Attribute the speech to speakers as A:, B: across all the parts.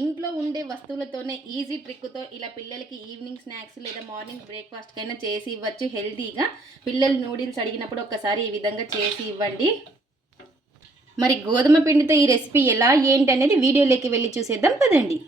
A: ఇంట్లో ఉండే వస్తువులతోనే ఈజీ ట్రిక్తో ఇలా పిల్లలకి ఈవినింగ్ స్నాక్స్ లేదా మార్నింగ్ బ్రేక్ఫాస్ట్ కైనా చేసి ఇవ్వచ్చు హెల్తీగా. పిల్లలు నూడిల్స్ అడిగినప్పుడు ఒకసారి ఈ విధంగా చేసి ఇవ్వండి. మరి గోధుమ పిండితో ఈ రెసిపీ ఎలా ఏంటి అనేది వీడియోలోకి వెళ్ళి చూసేద్దాం పదండి.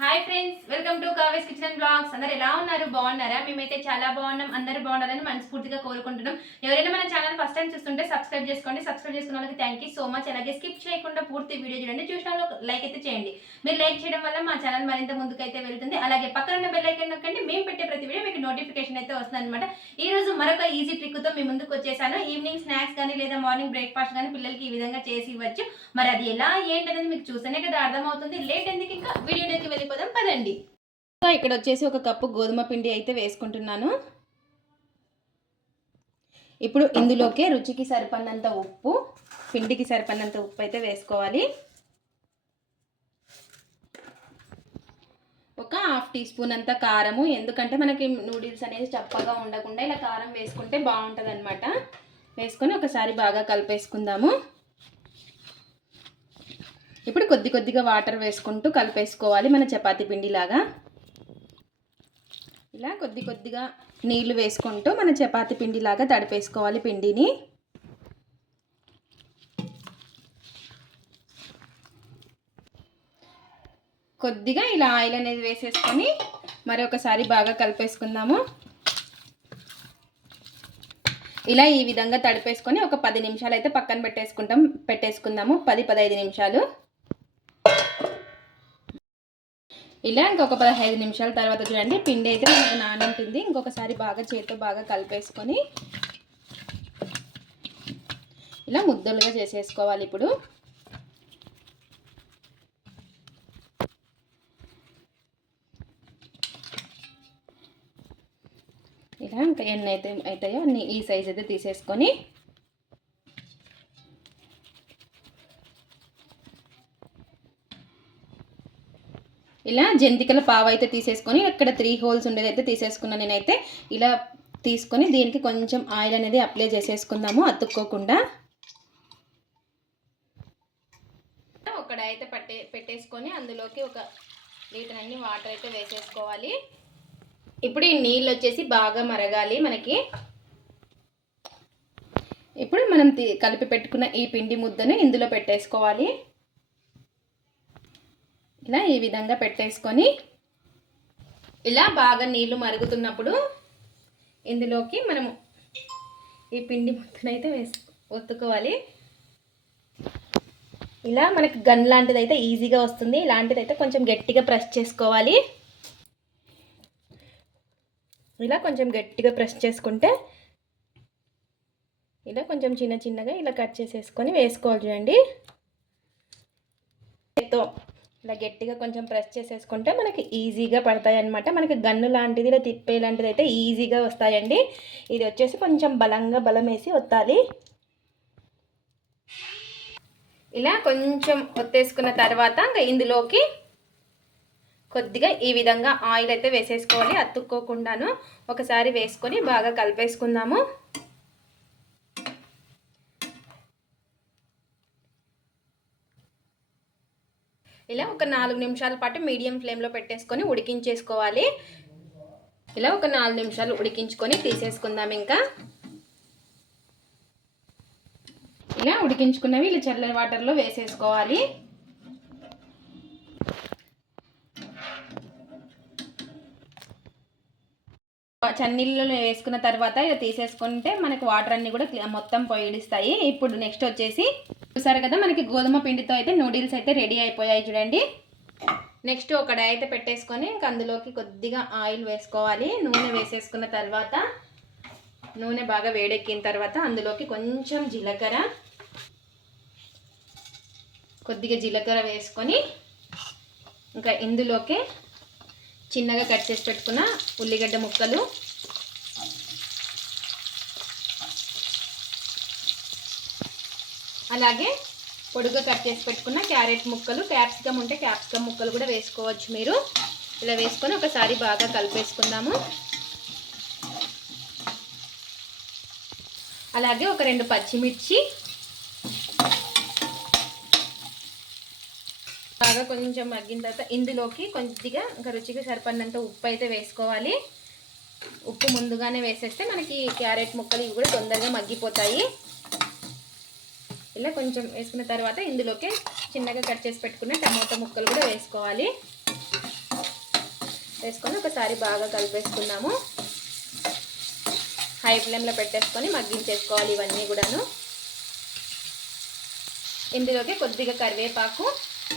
A: Hi friends welcome to Kaves kitchen and blogs అందరు ఎలా ఉన్నారు? బాగున్నారా? మేమైతే చాలా బాగున్నాం. అందరు బాగున్నారని మనస్ఫూర్తిగా కోరుకుంటున్నాం. ఎవరైనా మన ఛానల్ ఫస్ట్ టైం చూస్తుంటే సబ్స్క్రైబ్ చేసుకోండి. సబ్స్క్రైబ్ చేసుకున్న వాళ్ళకి థ్యాంక్ యూ సో మచ్ అలాగే స్కిప్ చేయకుండా పూర్తి వీడియో చూడండి. చూసిన లైక్ అయితే చేయండి. మీరు లైక్ చేయడం వల్ల మా ఛానల్ మరింత ముందుకైతే వెళ్తుంది. అలాగే పక్కన ఉన్న బెల్ ఐకన్ నొక్కండి. మేము పెట్టే ప్రతి వీడియో మీకు నోటిఫికేషన్ అయితే వస్తుంది అనమాట ఈ రోజు మరొక ఈజీ ట్రిక్తో మీ ముందుకు వచ్చేసాను. ఈవినింగ్ స్నాక్స్ కానీ లేదా మార్నింగ్ బ్రేక్ఫాస్ట్ కానీ పిల్లలకి ఈ విధంగా చేసి ఇవ్వచ్చు. మరి అది ఎలా ఏంటనేది మీకు చూస్తేనే కదా అర్థమవుతుంది. లేట్ ఎందుకు ఇంకా? వీడియోలోకి వెళ్ళిపోదాం పదండి. ఇక్కడ వచ్చేసి ఒక కప్పు గోధుమ పిండి అయితే వేసుకుంటున్నాను. ఇప్పుడు ఇందులోకే రుచికి సరిపడినంత ఉప్పు పిండికి సరిపడినంత ఉప్పు అయితే వేసుకోవాలి. ఒక హాఫ్ టీ స్పూన్ అంత కారము ఎందుకంటే మనకి నూడిల్స్ అనేది చప్పగా ఉండకుండా ఇలా కారం వేసుకుంటే బాగుంటుంది అనమాట వేసుకొని ఒకసారి బాగా కలిపేసుకుందాము. ఇప్పుడు కొద్ది కొద్దిగా వాటర్ వేసుకుంటూ కలిపేసుకోవాలి మన చపాతీ పిండిలాగా. ఇలా కొద్ది కొద్దిగా నీళ్ళు వేసుకుంటూ మన చపాతీ పిండిలాగా తడిపేసుకోవాలి పిండిని. కొద్దిగా ఇలా ఆయిల్ అనేది వేసేసుకొని మరొకసారి బాగా కలిపేసుకుందాము. ఇలా ఈ విధంగా తడిపేసుకొని ఒక పది నిమిషాలు అయితే పక్కన పెట్టేసుకుంటాం పెట్టేసుకుందాము. పది పదహైదు నిమిషాలు. ఇలా ఇంకొక పదహైదు నిమిషాల తర్వాత చూడండి పిండి అయితే మనకు నానుంటుంది. ఇంకొకసారి బాగా చేతితో బాగా కలిపేసుకొని ఇలా ముద్దలుగా చేసేసుకోవాలి ఇప్పుడు. ఇలా ఇంకా ఎన్ని అయితే అవుతాయో అన్ని ఈ సైజ్ అయితే తీసేసుకొని ఇలా జంతికల పావు అయితే తీసేసుకొని ఇక్కడ త్రీ హోల్స్ ఉండేది అయితే తీసేసుకున్నాను నేనైతే. ఇలా తీసుకొని దీనికి కొంచెం ఆయిల్ అనేది అప్లై చేసేసుకుందాము అతుక్కోకుండా. ఒక అయితే పట్టే పెట్టేసుకొని అందులోకి ఒక లీటర్ అన్ని వాటర్ అయితే వేసేసుకోవాలి. ఇప్పుడు ఈ నీళ్ళు వచ్చేసి బాగా మరగాలి మనకి. ఇప్పుడు మనం కలిపి పెట్టుకున్న ఈ పిండి ముద్దను ఇందులో పెట్టేసుకోవాలి. ఇలా ఈ విధంగా పెట్టేసుకొని ఇలా బాగా నీళ్ళు మరుగుతున్నప్పుడు ఇందులోకి మనము ఈ పిండి ముద్దనైతే వేసు ఒత్తుకోవాలి. ఇలా మనకి గన్ లాంటిది అయితే ఈజీగా వస్తుంది. ఇలాంటిదైతే కొంచెం గట్టిగా ప్రెస్ చేసుకోవాలి. ఇలా కొంచెం గట్టిగా ప్రెస్ చేసుకుంటే ఇలా కొంచెం చిన్న చిన్నగా ఇలా కట్ చేసేసుకొని వేసుకోవాలి చూడండి. ఇలా గట్టిగా కొంచెం ప్రెస్ చేసేసుకుంటే మనకి ఈజీగా పడతాయి అనమాట మనకి గన్ను లాంటిది ఇలా తిప్పే లాంటిది అయితే ఈజీగా వస్తాయండి. ఇది వచ్చేసి కొంచెం బలంగా బలం వేసి ఒత్తాలి. ఇలా కొంచెం ఒత్తేసుకున్న తర్వాత ఇంకా ఇందులోకి కొద్దిగా ఈ విధంగా ఆయిల్ అయితే వేసేసుకోవాలి. అతుక్కోకుండాను ఒకసారి వేసుకొని బాగా కలిపేసుకుందాము. ఇలా ఒక నాలుగు నిమిషాల పాటు మీడియం ఫ్లేమ్లో పెట్టేసుకొని ఉడికించేసుకోవాలి. ఇలా ఒక నాలుగు నిమిషాలు ఉడికించుకొని తీసేసుకుందాం ఇంకా. ఇలా ఉడికించుకున్నవి ఇలా చల్లని వాటర్లో వేసేసుకోవాలి. చన్నీళ్ళు వేసుకున్న తర్వాత ఇలా తీసేసుకుంటే మనకి వాటర్ అన్నీ కూడా మొత్తం పొయ్యిడిస్తాయి ఇప్పుడు నెక్స్ట్ వచ్చేసి చూసారు కదా మనకి గోధుమ పిండితో అయితే నూడిల్స్ అయితే రెడీ అయిపోయాయి చూడండి. నెక్స్ట్ ఒక అయితే పెట్టేసుకొని ఇంక అందులోకి కొద్దిగా ఆయిల్ వేసుకోవాలి. నూనె వేసేసుకున్న తర్వాత నూనె బాగా వేడెక్కిన తర్వాత అందులోకి కొంచెం జీలకర్ర కొద్దిగా జీలకర్ర వేసుకొని ఇంకా ఇందులోకి చిన్నగా కట్ చేసి పెట్టుకున్న ఉల్లిగడ్డ ముక్కలు అలాగే పొడుగు కట్ చేసి పెట్టుకున్న క్యారెట్ ముక్కలు క్యాప్సికమ్ ఉంటే క్యాప్సికమ్ ముక్కలు కూడా వేసుకోవచ్చు మీరు. ఇలా వేసుకొని ఒకసారి బాగా కలిపేసుకుందాము. అలాగే ఒక రెండు పచ్చిమిర్చి. బాగా కొంచెం మగ్గిన తర్వాత ఇందులోకి కొద్దిగా ఇంకా రుచికి సరిపడినంత ఉప్పు అయితే వేసుకోవాలి. ఉప్పు ముందుగానే వేసేస్తే మనకి క్యారెట్ ముక్కలు ఇవి కూడా తొందరగా మగ్గిపోతాయి. ఇలా కొంచెం వేసుకున్న తర్వాత ఇందులోకి చిన్నగా కట్ చేసి పెట్టుకున్న టమాటా ముక్కలు కూడా వేసుకోవాలి. వేసుకొని ఒకసారి బాగా కలిపేసుకున్నాము హై ఫ్లేమ్లో పెట్టేసుకొని మగ్గించేసుకోవాలి ఇవన్నీ కూడాను. ఇందులోకి కొద్దిగా కరివేపాకు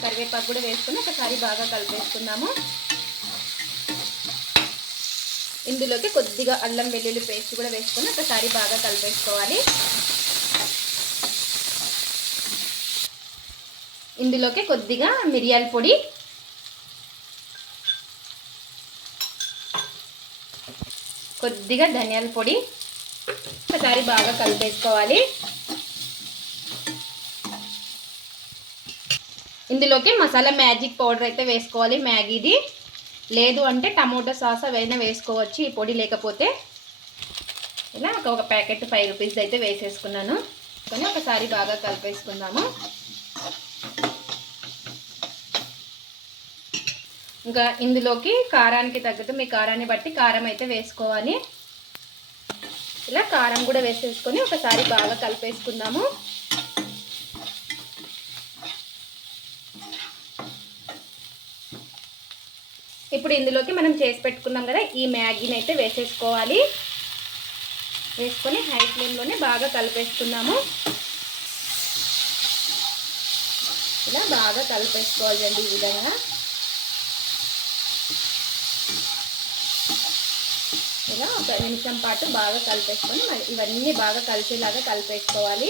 A: కరివేపాకు కూడా వేసుకొని ఒకసారి బాగా కలిపేసుకున్నాము ఇందులోకి కొద్దిగా అల్లం వెల్లుల్లి పేస్ట్ కూడా వేసుకొని ఒకసారి బాగా కలిపేసుకోవాలి. ఇందులోకి కొద్దిగా మిరియాల పొడి. కొద్దిగా ధనియాల పొడి. ఒకసారి బాగా కలిపేసుకోవాలి. ఇందులోకి మసాలా మ్యాజిక్ పౌడర్ అయితే వేసుకోవాలి మ్యాగీది. లేదు అంటే టమోటో సాస్ అవైనా వేసుకోవచ్చు ఈ పొడి లేకపోతే. ఇలా ఒక ఒక ప్యాకెట్ ఫైవ్ రూపీస్ అయితే వేసేసుకున్నాను. కానీ ఒకసారి బాగా కలిపేసుకుందాము. ఇంకా ఇందులోకి కారానికి తగ్గట్టు మీ కారాన్ని బట్టి కారం అయితే వేసుకోవాలి. ఇలా కారం కూడా వేసేసుకొని ఒకసారి బాగా కలిపేసుకుందాము. ఇప్పుడు ఇందులోకి మనం చేసి పెట్టుకున్నాం కదా ఈ మ్యాగీని అయితే వేసేసుకోవాలి. వేసుకొని హై ఫ్లేమ్లోనే బాగా కలిపేసుకుందాము. ఇలా బాగా కలిపేసుకోవాలండి ఈ విధంగా. ఇలా ఒక నిమిషం పాటు బాగా కలిపేసుకొని ఇవన్నీ బాగా కలిసేలాగా కలిపేసుకోవాలి.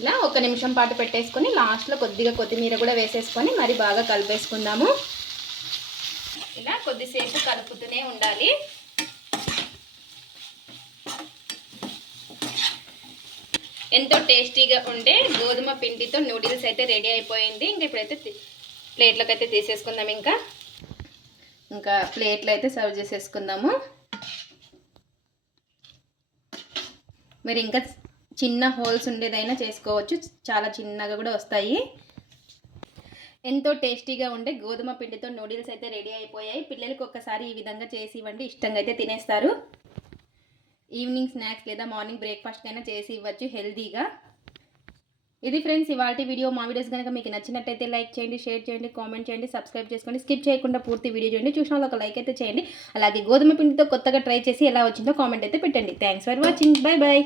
A: ఇలా ఒక నిమిషం పాటు పెట్టేసుకొని లాస్ట్లో కొద్దిగా కొత్తిమీర కూడా వేసేసుకొని మరి బాగా కలిపేసుకుందాము. ఇలా కొద్దిసేపు కలుపుతూనే ఉండాలి. ఎంతో టేస్టీగా ఉండే గోధుమ పిండితో నూడిల్స్ అయితే రెడీ అయిపోయింది. ఇంక ఇప్పుడైతే ప్లేట్లోకి అయితే తీసేసుకుందాం ఇంకా. ఇంకా ప్లేట్లు అయితే సర్వ్ చేసేసుకుందాము. మీరు ఇంకా చిన్న హోల్స్ ఉండేదైనా చేసుకోవచ్చు. చాలా చిన్నగా కూడా వస్తాయి. ఎంతో టేస్టీగా ఉండే గోధుమ పిండితో నూడిల్స్ అయితే రెడీ అయిపోయాయి. పిల్లలకి ఒక్కసారి ఈ విధంగా చేసి ఇవ్వండి. ఇష్టంగా అయితే తినేస్తారు. ఈవినింగ్ స్నాక్స్ లేదా మార్నింగ్ బ్రేక్ఫాస్ట్ అయినా చేసి ఇవ్వచ్చు హెల్తీగా. ఇది ఫ్రెండ్స్ ఇవాళ వీడియో మా వీడియోస్ కనుక మీకు నచ్చినట్టయితే లైక్ చేయండి షేర్ చేయండి కామెంట్ చేయండి సబ్స్క్రైబ్ చేసుకోండి స్కిప్ చేయకుండా పూర్తి వీడియో చేయండి చూసిన ఒక లైక్ అయితే చేయండి. అలాగే గోధుమ పిండితో కొత్తగా ట్రై చేసి ఎలా వచ్చిందో కామెంట్ అయితే పెట్టండి. Thanks for watching. Bye bye